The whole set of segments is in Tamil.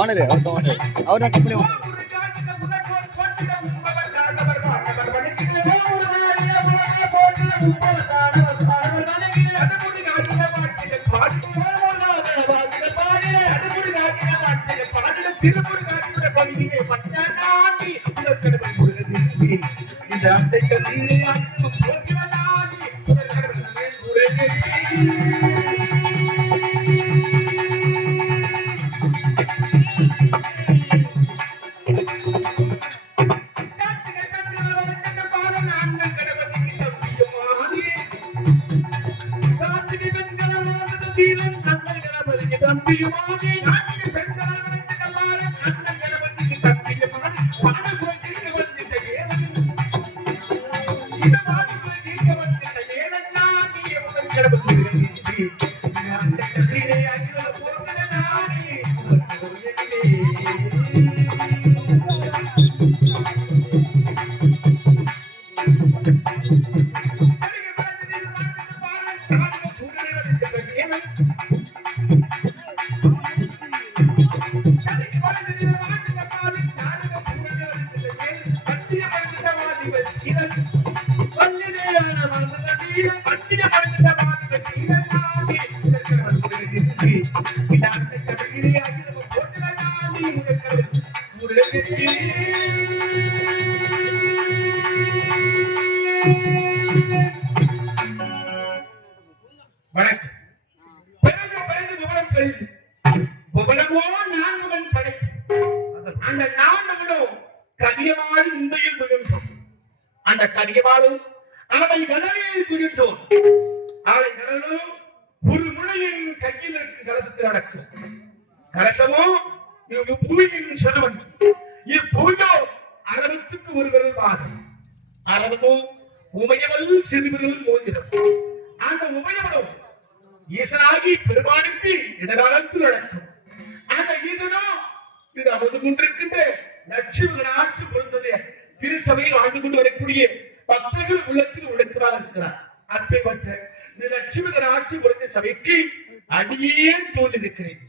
ஓனர் அவர் தான் கம்பெனி ஓனர். அந்த கரியவாளும் அவளை கடலில் துணித்தோம். அவளை கடலும் ஒரு முனையின் கையில் இருக்கும் கலசத்தில் அடக்கும். கலசமோ புவியின் செலவன். இப்புவியோ அரவத்துக்கு ஒரு விரல் பாதம். அரவமோ உமையவள் சிறுவிரல் மோதிரம். அந்த உமையவளும் ஈசனாகி பெருமானுக்கு இடகாலத்தில் அடக்கும். அந்த ஈசனோ இது அமர்ந்து கொண்டிருக்கின்ற லட்சுமி ஆட்சி பொருந்தது திருச்சபையில் வாழ்ந்து கொண்டு வரக்கூடிய பக்தர்கள் உள்ளத்தில் உழைக்கிறார் இருக்கிறார். அப்பேற்பட்ட இந்த லட்சுமி ஆட்சி பொருந்த சபைக்கு அடியே தோன்றிருக்கிறேன்.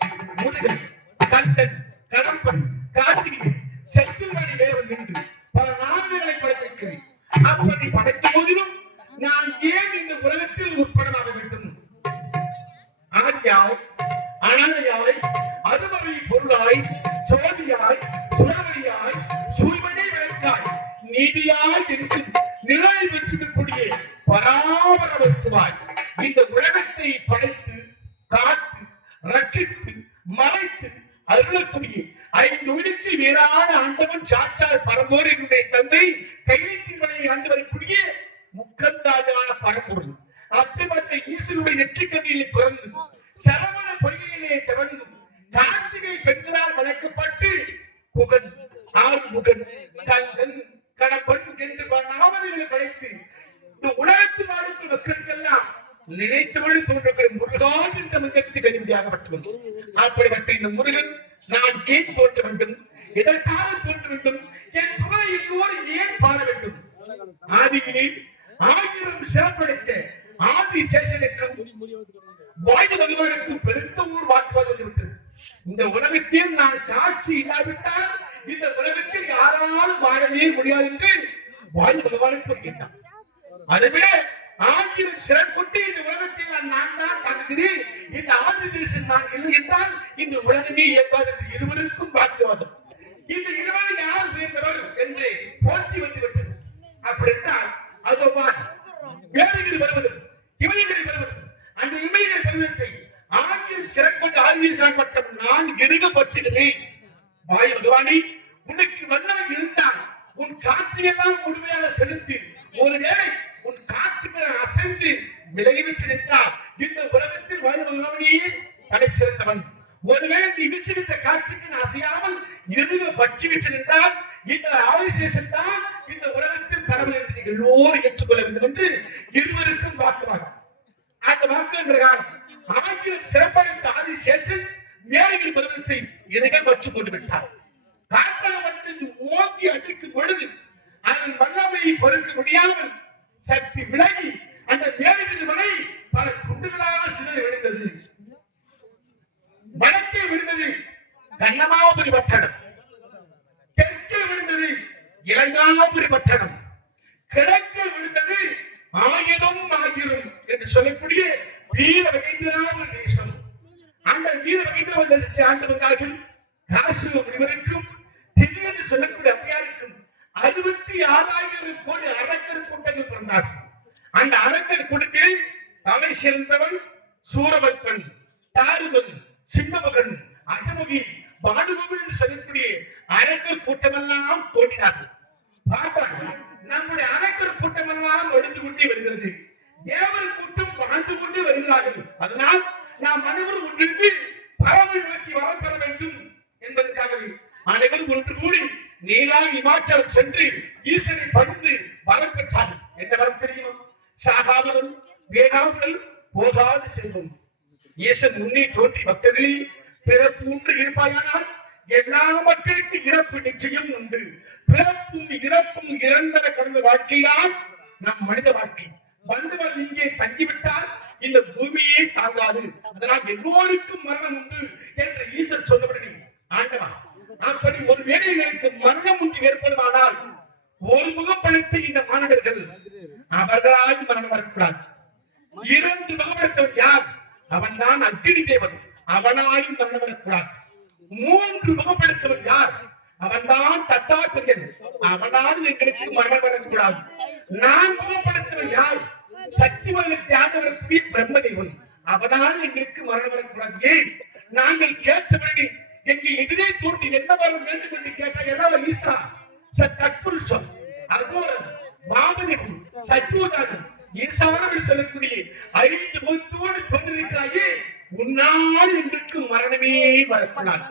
முருகன், கந்தன், கடம்பன், கார்த்திகை, செந்தில்வாணி தேவன் என்று பல நாடுகளை படைத்திருக்கிறேன். அப்படி படைத்த போதிலும் நான் ஏன் இந்த உலகத்தில் உட்படமாக வேண்டும்? ஆதியாய், அனாதையாய், அதுவரை பொருளாய், சோதியாய், சுடவழியாய், சூழ்மனை விளக்காய், நீதியாய் என்று நிலை வச்சிருக்கக்கூடிய பராபர வஸ்துவாய் இந்த உலகத்தை படைத்து காத்து ரட்சித்து மறைத்து அருளக்கூடிய ஐந்து உயிர்த்து வேறான ஆண்டவன் சாட்சால் பரம்போர் என்னுடைய தந்தை கைலைத்தின் ஆண்டு வரக்கூடிய முக்கந்தாயான பரம்பொருள் அப்படிப்பட்ட ஈசனுடைய நெற்றிக்கண்ணிலே பிறந்து சரவண பொய்கையிலே திறந்து கார்த்திகை பெண்களால் வளர்க்கப்பட்டு குகன், ஆறுமுகன், கந்தன், கடம்பன் என்று நாமங்களை படைத்து இந்த உலகத்தில் வாழும் மக்களுக்கெல்லாம் நினைத்தவழி தோன்றுகிற முருகான் என்ற மஞ்சத்துக்கு அதிபதியாகப்பட்டது. அப்படிப்பட்ட இந்த முருகன் நான் ஏன் தோன்ற வேண்டும்? எதற்காக தோன்ற வேண்டும்? என் புகழை இன்னொரு ஏன் பாட வேண்டும்? ஆதியிலே ஆயிரம் சிறப்படைத்த ஆதிசேஷனுக்கும் வாயு பகவானுக்கும் பெருத்த ஊர் வாக்குவாதம் வந்துவிட்டது. இந்த உலகத்தில் நான் காட்சி இல்லாவிட்டால் இந்த உலகத்தில் யாராலும் வாழவே முடியாது என்று வாயு பகவானுக்கு வருகின்றான். அதுவிட ஆயிரம் சிறப்புட்டு இந்த உலகத்தில் நான் தான் பார்க்கிறேன். இந்த ஆதிசேஷன் நான் இல்லை என்றால் இந்த உலகமே இயக்காது என்று இருவருக்கும் வாக்குவாதம். இந்த இருவரும் யார் வேண்டவர் என்று போட்டி வந்துவிட்டது. அப்படி என்றால் அதுவான் வேறுகள் வருவது இமைகள் வருவது அந்த இமைகள் பருவத்தை ஆயிரம் சிறப்பு ஆதிசேஷன் பட்டம் நான் எருக பற்றுகிறேன். வாயு பகவானே, உனக்கு வல்லவன் இருந்தால் உன் காட்சியெல்லாம் முழுமையாக செலுத்தி ஒருவேளை உன் காட்சிகளை அசைந்து விலகிவிட்டு நீ விசிவித்த காட்சிக்கு அசையாமல் இருக பற்றி விட்டு நின்றால் இந்த ஆதிசேஷன் தான் இந்த உலகத்தில் கடவுள் என்று நீங்கள் எல்லோரும் ஏற்றுக்கொள்ள வேண்டும் என்று இருவருக்கும் வாக்குவாதம். அந்த வாக்கு என்ற ஆங்கிலம் சிறப்படைந்த ஆதிசேஷன் மேலையில் பருவத்தை இதைகள் பற்றி கொண்டு விட்டார். காற்றவற்றை ஓங்கி அடிக்கும் பொழுது அதன் வல்லமையை பொறுக்க முடியாமல் சக்தி விலகி அந்த மேலையில் மலை பல துண்டுகளாக சிதறி விழுந்தது. வடக்கே விழுந்தது கண்ணமாபுரி பட்டணம், தெற்கே விழுந்தது இலங்காபுரி பட்டணம், கிழக்கே விழுந்தது ஆயிரம் ஆயிரம் என்று சொல்லக்கூடிய வீர மகேந்திராபுரி தேசம். அந்த வீர மகேந்திராபுரி தேசத்தை ஆண்டு வந்தார்கள். காசு முனிவருக்கும் திடீர்னு சொல்லக்கூடிய அம்மையாருக்கும் 66,000 கோடி அரக்கர் கூட்டங்கள் பிறந்தார்கள். அந்த அரக்கர் கூட்டத்தில் தலை சிறந்தவன் சூரபத்மன், தாருமன், சிம்மமுகன், அஜமுகி, பானுகோபன் என்று சொல்லக்கூடிய அரக்கர் கூட்டமெல்லாம் தோன்றினார்கள். பார்த்தார்கள் நம்முடைய அரக்கர் கூட்டமெல்லாம் எழுந்து கொண்டே வருகிறது, தேவர் கூட்டம் வாழ்ந்து கொண்டே வருகிறார்கள். அதனால் நாம் அனைவரும் ஒன்றிருந்து பரவை நோக்கி வரம் பெற வேண்டும் என்பதற்காகவே அனைவரும் ஒன்று கூடி நீலா இமாச்சலம் சென்று ஈசனை பணிந்து வரம் பெற்றார்கள். என்ன வரம் தெரியுமா? சாகாவரம், வேகாமல், போகாது செல்வம். ஈசன் முன்னே தோன்றி பக்தர்களில் பிறப்பு ஒன்று இருப்பாயானால் எல்லா மக்களுக்கு இறப்பு நிச்சயம் உண்டு. பிறப்பும் இறப்பும் இறந்தர கடந்த வாழ்க்கைதான் நம் மனித வாழ்க்கை. வந்தவர் இங்கே தங்கிவிட்டால் இந்த பூமியே தாங்காது. அதனால் எல்லோருக்கும் மரணம் உண்டு என்று ஈசன் சொன்னபடி ஆண்டவா, அப்படி ஒரு வேலைகளுக்கு மரணம் ஒன்று ஏற்படுமானால் ஒரு முகம் படைத்த இந்த மாணவர்கள் அவர்களால் மரணம் வரக்கூடாது. 2 முகப்படுத்தவன் யார்? அவன் தான் அக்னி தேவன், அவனாலும் மரணம் வரக்கூடாது. 3 முகப்படுத்தவன் யார்? அவன் தான் தத்தாத்திரியன், அவனாலும் எங்களுக்கு மரணம் வரக்கூடாது. 4 முகப்படுத்தவன் யார்? சக்தி வல்லத்தை ஆண்டவருக்கு பிரம்மதேவன், அவனாலும் எங்களுக்கு மரணம் வரக்கூடாது. ஏன்? நாங்கள் கேட்டபடி எங்கள் எதிரே தோன்றி என்ன வரம் வேண்டும் என்று கேட்டால் என்ன? ஈசா தற்புருஷம், அதுபோல மாமனிதன், சத்யோதானம், ஈசானவர்கள் சொல்லக்கூடிய 5 முகத்தோடு தோன்றிருக்கிறாயே, உன்னால் எங்களுக்கு மரணமே வரக்கூடாது.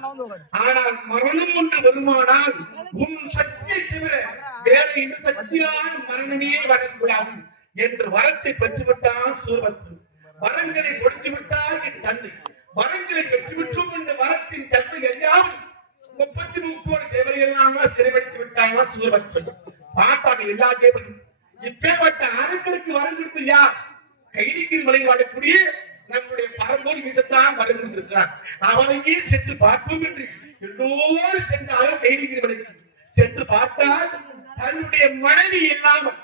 ஆனால் மரணம் ஒன்று வருமானால் உன் சக்தியை தவிர வேற எந்த சக்தியால் மரணமே வரக்கூடாது என்று வரத்தை பெற்றுவிட்டான் சூரபத்மன். வரங்களை கொடுத்து விட்டார் என் தந்தை. வரங்களை பெற்றுவிட்டோம் என்ற வரத்தின் தன்மை எல்லாம் 33 கோடி தேவரையெல்லாம் சிறைப்படுத்தி விட்டார் சூரபத்மன். பார்த்தாங்க எல்லா தேவர்களும். இப்பேற்பட்ட அரக்கருக்கு வரம் கொடுத்து யார்? கைதிக்கிற மலையில் வாழக்கூடிய நம்முடைய பரம்போடு ஈசத்தான் வரம் கொடுத்திருக்கிறார். அவனையே சென்று பார்ப்போம் என்று எல்லோரும் சென்றாலும் கைதிக்கிற மலைக்கு சென்று பார்த்தால் தன்னுடைய மனைவி இல்லாமல்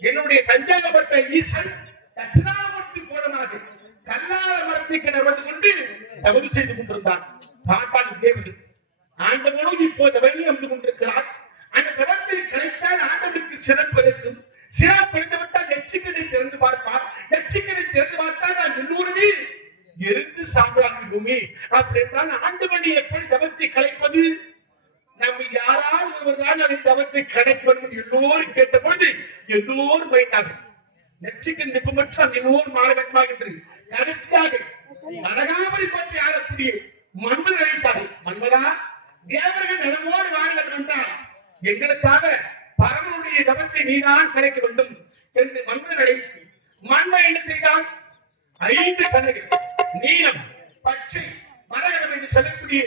என்னுடைய தஞ்சாவட்ட ஈசன் தட்சிணாமூர்த்தி கோலமாக கல்லாத மரத்தை கிடந்து கொண்டு தவறு செய்து கொண்டிருந்தார். பார்ப்பான் தேவன் ஆண்டவனோடு இப்போ தவறி வந்து கொண்டிருக்கிறார். அந்த தவத்தில் கிடைத்தால் ஆண்டவனுக்கு சிறப்பு இருக்கும். சிறப்பு இருந்துவிட்டால் நெற்றிக்கடை திறந்து பார்ப்பார். நெற்றிக்கடை திறந்து பார்த்தால் நான் எல்லோருமே எரிந்து சாம்பலாகுமே. அப்படி என்றால் ஆண்டவனை எப்படி தவத்தை கலைப்பது? நம்ம யாரால் ஒருவர்தான் அதை தவத்தை கலைக்க வேண்டும் எல்லோரும் கேட்ட பொழுது எல்லோரும் வைத்தார்கள். நெற்றிக்கு நிற்பமற்ற அந்த எல்லோரும் மாற வேண்டுமாக என்று கடைசியாக அழகாமரை பற்றி ஆளக்கூடிய மன்மதன் அழைத்தார்கள். மன்மதா, தேவர்கள் நிலமோடு வாழ வேண்டும் என்றால் எங்களுக்காக பரமனுடைய தவத்தை நீதான் கலைக்க வேண்டும் என்று மன்மதன் அழைத்து மன்மன் என்ன செய்தான்? 5 கண்ணுகள் நீலம், பச்சை, மரகதம் என்று சொல்லக்கூடிய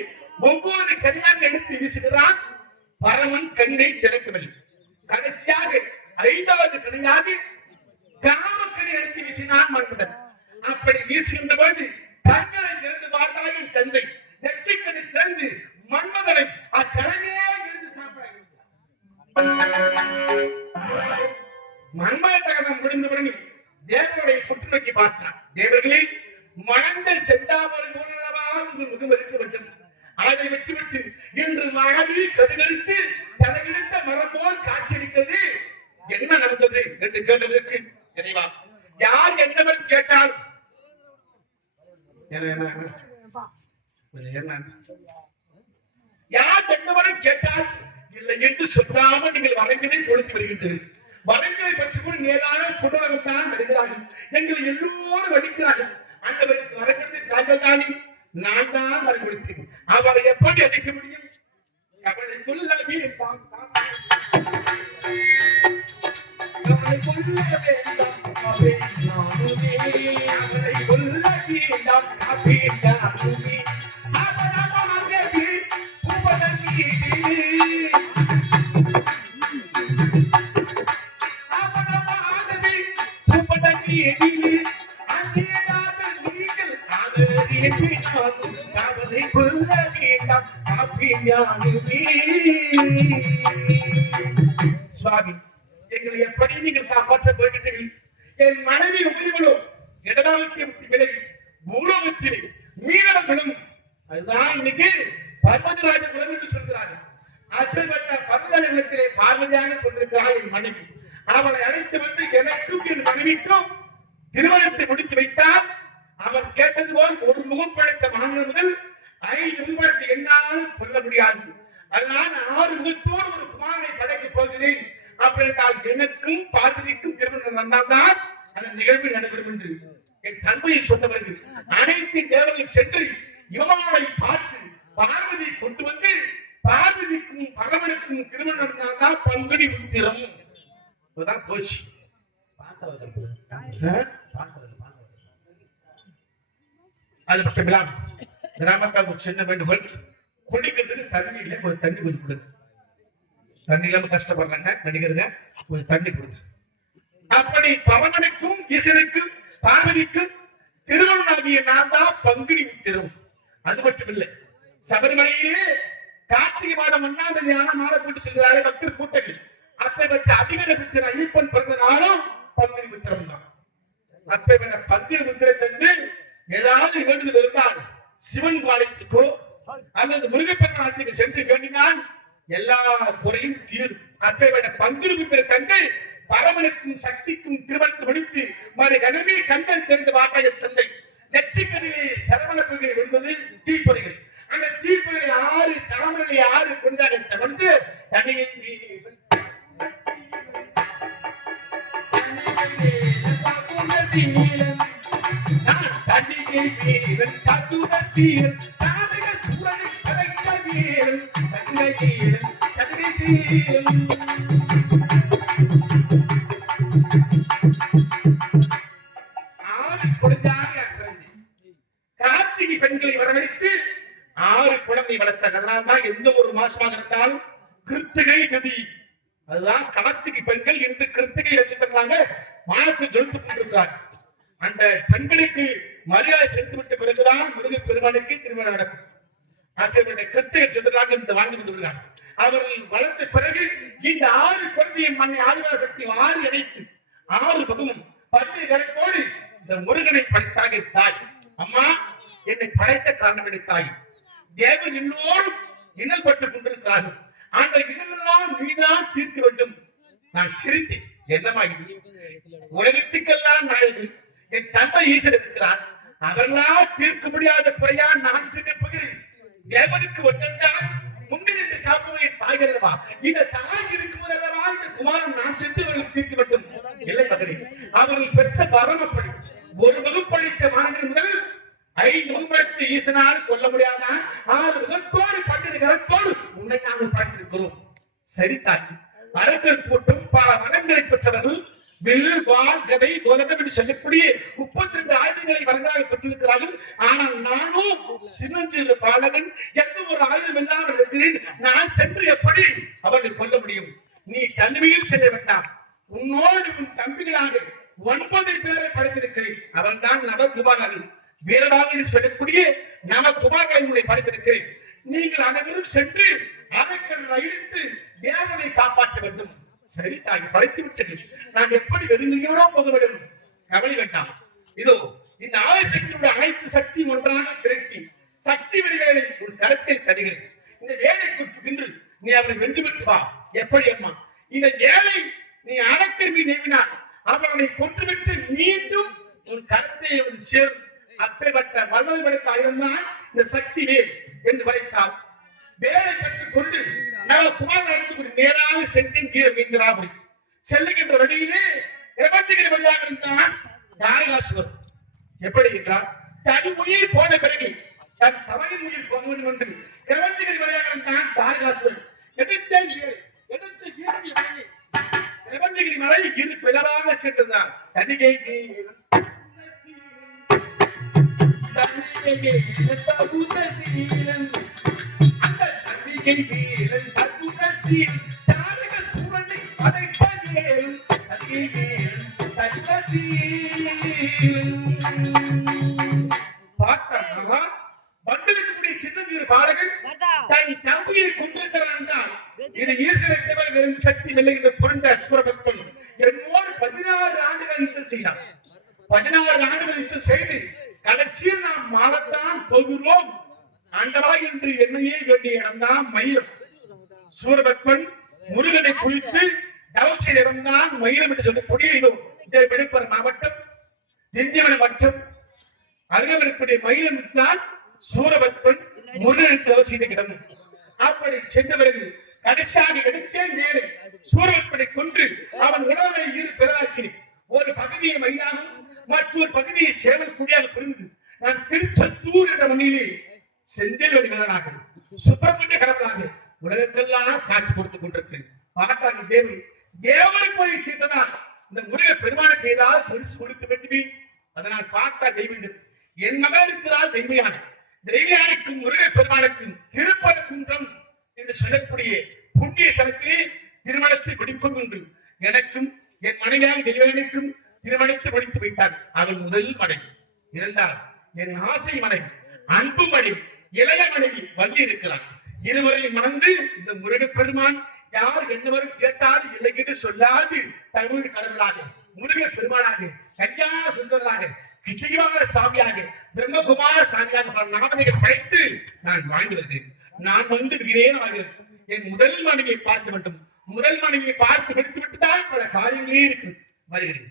ஒவ்வொரு கனியாக எடுத்து வீசுகிறான். பரமன் கண்ணை திறக்கவில்லை. கடைசியாக 5வது கனியாக காமக்கணி எடுத்து வீசினான் மன்மதன். அப்படி வீசுகின்ற போது கண்களை திறந்து பார்த்தால் என் தந்தை நெற்றிக்கணி திறந்து மன்மதனை அக்கடமையே இருந்து சாப்பிட மன்மத தகனம் முடிந்தவுடனே தேவனுடைய புற்றுநோக்கி பார்த்தார். தேவர்களே, மணந்த செந்தாமரை போலவா உங்கள் முகவருக்கு வேண்டும். அதை விட்டுவிட்டு இன்று மகவி கதுகரித்து தலைவிரித்த மரம் போல் காட்சியளித்தது என்ன நடந்தது என்று கேட்டதற்கு இறைவா, யார் என்னவன் கேட்டால் யார் என்னவன் கேட்டால் இல்லை என்று சொல்லாமல் நீங்கள் வரங்களை கொடுத்து வருகின்றனர். வரங்களை பற்றி கூட நேராக குடும்பம் தான் வருகிறார்கள். எங்களை எல்லோரும் வடிக்கிறார்கள். ஆண்டவருக்கு வரங்களை தாங்கள் தானே நான் தான் அறிவுறுத்தேன். அவளை எப்படி அழைக்க முடியும்? அவளை கொல்ல வேண்டாம், அவளை கொல்ல வேண்டாம், அவளை கொல்ல வேண்டாம், சுவாமி, எங்களை எப்படி நீங்கள் காப்பாற்ற போகிறீர்கள்? என் மனைவி உயிர்களும் இடநாளுக்கு விலை பூலோகத்திலே மீனவர்களும் அதுதான் இன்னைக்கு பர்வதராஜ குலம் என்று சொல்கிறார்கள். அப்படிப்பட்ட பர்வதராஜ குலத்திலே பார்வதியாக கொண்டிருக்கிறார் என் மனைவி. அவளை அழைத்து வந்து எனக்கும் என் மனைவிக்கும் திருமணத்தை முடித்து வைத்தால் அவர் கேட்டது போல் ஒரு முகம் படைத்த மாநிலம் முதல் 5 முகத்தை என்னால் கொள்ள முடியாது. அதனால் 6 முகத்தோடு ஒரு குமாரனை படைக்கப் போகிறேன். அப்படின்றால் எனக்கும் பார்வதிக்கும் திருமணம் வந்தால்தான் அந்த நிகழ்வு நடைபெறும் என்று என் தந்தையை சொன்னவர்கள் அனைத்து தேவர்கள் சென்று யுவமாவை பார்த்து பார்வதியை கொண்டு வந்து பார்வதிக்கும் பரமனுக்கும் திருமணம் நடந்தால்தான் பங்குனி உத்திரம் போச்சு. அது மட்டும் இல்லாம கிராமத்தால் ஒரு சின்ன வேண்டுகோள், குடிக்கிறதுக்கு தண்ணி இல்லை, ஒரு தண்ணி கொஞ்சம் கொடுங்க. தண்ணி இல்லாம கஷ்டப்படுறாங்க நடிகருங்க, ஒரு தண்ணி கொடுங்க. அப்படி பவனனுக்கும் ஈசனுக்கும் பார்வதிக்கும் திருவண்ணாகிய நான் தான் பங்குனி உத்திரம். அது மட்டும் இல்லை, சபரிமலையிலே கார்த்திகை மாதம் 1ஆம் தேதி மாலை போட்டு செல்கிறார்கள் பக்தர் கூட்டங்கள். அப்பேற்பட்ட அதிகார புத்திர ஐயப்பன் பிறந்த நாளும் பங்குனி உத்திரம் தான். அப்பேற்பட்ட பங்குனி உத்திரத்தன்று ஏதாவது வேண்டுதல் இருந்தால் சிவன் ஆலயத்திற்கோ அல்லது முருகப்பெருமாள் சென்று வேண்டினால் எல்லா குறையும் தீரும். அப்பேற்பட்ட பங்குனி உத்திரத்தன்று பரமனுக்கும் சக்திக்கும் திருமணத்தை முடித்து மறு கனவே கண்கள் தெரிந்த வாட்டாய தந்தை நெற்றிக்கதிலே சரவண பகுதியில் விழுந்தது தீப்பொறிகள். அந்த தீப்பொறிகளை 6 தலைமுறைகளை 6 கொண்டாக வந்து தனியை கார்த்திகை பெண்களை வரவழைத்து 6 குழந்தை வளர்த்ததனால்தான் எந்த ஒரு மாசமாக இருந்தாலும் கிருத்திகை கதி, அதுதான் கார்த்திகை பெண்கள் என்று கிருத்திகை நட்சத்திரங்களாக வானத்தை ஜொலித்துக் கொண்டிருக்கிறார். அந்த பெண்களுக்கு மரியாதை செலுத்திவிட்ட பிறகுதான் முருக பெருமானுக்கு திருமணம் நடக்கும். கிருத்திகை நட்சத்திரங்களாக இந்த வாழ்ந்து கொண்டிருக்கிறார். அவர்கள் வளர்த்த பிறகு இந்த 6 குழந்தையும் மண்ணை ஆதிவாசக்தி 6 இணைத்து 6 பகமும் 10 கரத்தோடு இந்த முருகனை படைத்தாக தாய். அம்மா, என்னை படைத்த காரணம் என தாய். தேவன் எல்லோரும் இன்னல் பட்டுக் கொண்டிருக்கிறார்கள். அந்த இன்னலெல்லாம் நீதான் தீர்க்க வேண்டும். நான் சிரித்தேன். என்னமா இது? உலகத்துக்கெல்லாம் நாயகன் என் தந்தை ஈசன் இருக்கிறார். அவர்களால் தீர்க்க முடியாத குறையா நான் தீர்க்க போகிறேன். தேவனுக்கு ஒன்றால் முன்னின்று காப்பவை தாய்களவா? இந்த தாய் இருக்கும் போதல்லவா இந்த குமாரன் நான் சென்று அவர்கள் தீர்க்க வேண்டும். இல்லை மகனே, அவர்கள் பெற்ற பரமப்படி ஒரு வகுப்பளித்த மாணவர்கள் முதல் 5 முகப்படுத்தி ஈசனால் கொல்ல முடியாத 6 முகத்தோடு 12 கரத்தோடு உன்னை நாங்கள் பார்த்திருக்கிறோம். சரி தாய், அரக்கர் கூட்டம் பல வரங்களை பெற்றவர்கள் வில் வாள் கதை கோதண்டம் என்று சொல்லக்கூடிய 32 ஆயுதங்களை வரங்களாக பெற்றிருக்கிறார்கள். ஆனால் நானும் சின்னஞ்சிறு பாலகன், எந்த ஒரு ஆயுதம் இல்லாமல் இருக்கிறேன். நான் சென்று எப்படி அவர்களை கொல்ல முடியும்? நீ தனிமையில் செல்ல வேண்டாம். உன்னோடு உன் தம்பிகளாக 9 பேரை படைத்திருக்கிறேன். அவள் தான் நவகுமாரர்கள். வீரபாக சொல்லக்கூடிய நவகுமாரர்களை உன்னை படைத்திருக்கிறேன். நீங்கள் அனைவரும் சென்று அரக்கர்களை இழுத்து தேவனை காப்பாற்ற வேண்டும். சரி தாய், படைத்து விட்டது. நான் எப்படி வெறுங்கையோட போக வேண்டும்? கவலை வேண்டாம். இதோ இந்த ஆதிசக்தியுடைய அனைத்து சக்தியும் ஒன்றாக திரட்டி சக்தி வரிகளை ஒரு கரத்தில் தருகிறேன். இந்த வேலைக்கு பின்று நீ அவரை வென்று பெற்று வா. எப்படி அம்மா? இந்த வேலை நீ அரக்கர் மீது ஏவினார் அவர்களை கொன்றுவிட்டு மீண்டும் ஒரு கரத்தை வந்து சேரும். அப்பேற்பட்ட வல்லமை படைத்த ஆயுதம்தான் இந்த சக்தி வேல் என்று வரைத்தால் வேலை பெற்றுக் கொண்டு குமாரன் நேராக சென்று வீரமேந்திராபுரி செல்லுகின்ற வழியிலே பிரபஞ்சகிரி வழியாக இருந்தான் தாரகாசுவர். எப்படி என்றால் தன் உயிர் போன பிறகு தன் தமையின் உயிர் பங்குடன் வந்து கிரவஞ்சிகரி விளையாடுறன் தான் தாரகாசுரன் எடுத்து வீசிய மலையை கிரவஞ்சிகரி மலை இரு பிளவாக சென்றதுதான் தனிகை வந்திருக்கக்கூடிய சின்னந்தீர் பாலகன் தன் தம்பியை கொண்டிருக்கிறான். இது ஈஸ்வரத்தவர் வெறும் சக்தி நிலைகின்ற புரிந்த அசுரபக்தன் என்னோடு 16 ஆண்டுகள் யுத்தம் செய்தான். 16 ஆண்டுகள் யுத்தம் செய்து கடைசியில் நாம் மாலத்தான் போகிறோம் ஆண்டவா என்று என்னையே வேண்டிய இடம்தான் மயிலம். சூரபத்மன் முருகனை குறித்து தவம் செய்த இடம்தான் மயிலம் என்று சொல்லக்கூடிய இதோ இந்த விழுப்புரம் மாவட்டம் திண்டிவனம் வட்டம் அருகவிருக்கூடிய மயிலம் தான் சூரபத்மன் முருகன் தவம் செய்த இடம். அப்படி சென்ற பிறகு கடைசியாக எடுத்தே மேலே சூரபத்மனை கொன்று அவன் உணவை இரு பிறராக்கினேன். ஒரு பகுதியை மயிலாகவும் மற்றொரு பகுதியை சேவல் குடியாக புரிந்து நான் திருச்செந்தூர் என்ற மண்ணிலே செந்தில் வடிவதனாக சுப்பிரமணிய கடவுளாக உலகக்கெல்லாம் காட்சி கொடுத்துக் கொண்டிருக்கிறேன். பாட்டாங்க தேவரை போய் கேட்டதால் இந்த முருக பெருமானுக்கு ஏதாவது பரிசு கொடுக்க வேண்டுமே. அதனால் பாட்டா தெய்வீகம் என் மகன் இருக்கிறார் தெய்வயான தெய்வயானுக்கும் முருக பெருமானுக்கும் திருப்பரங்குன்றம் என்று சொல்லக்கூடிய புண்ணிய தலத்திலே திருமணத்தை முடிப்போம் என்று எனக்கும் என் மனைவியாக தெய்வயானுக்கும் திருமணத்தை முடித்து வைத்தார். அவள் முதல் மனைவி. இரண்டால் என் ஆசை மனைவி அன்பு மனைவி இளைய மனைவி வள்ளி இருக்கிறார். இருவரையும் மணந்து இந்த முருக பெருமான் யார் என்னவரும் கேட்டாது இல்லை என்று சொல்லாது தமிழ் கடவுளாக முருக பெருமானாக கல்யாண சுந்தரராக கிருஷ்ணகிரி சாமியாக பிரம்மகுமார சாமியாக நாமங்கள் படைத்து நான் வாழ்ந்து வருகிறேன். நான் வந்து விரேனமாகிறேன். என் முதல் மனைவியை பார்க்க வேண்டும். முதல் மனைவியை பார்த்து விடுத்து விட்டுதான் பல காரியங்களே இருக்கு வருகிறேன்.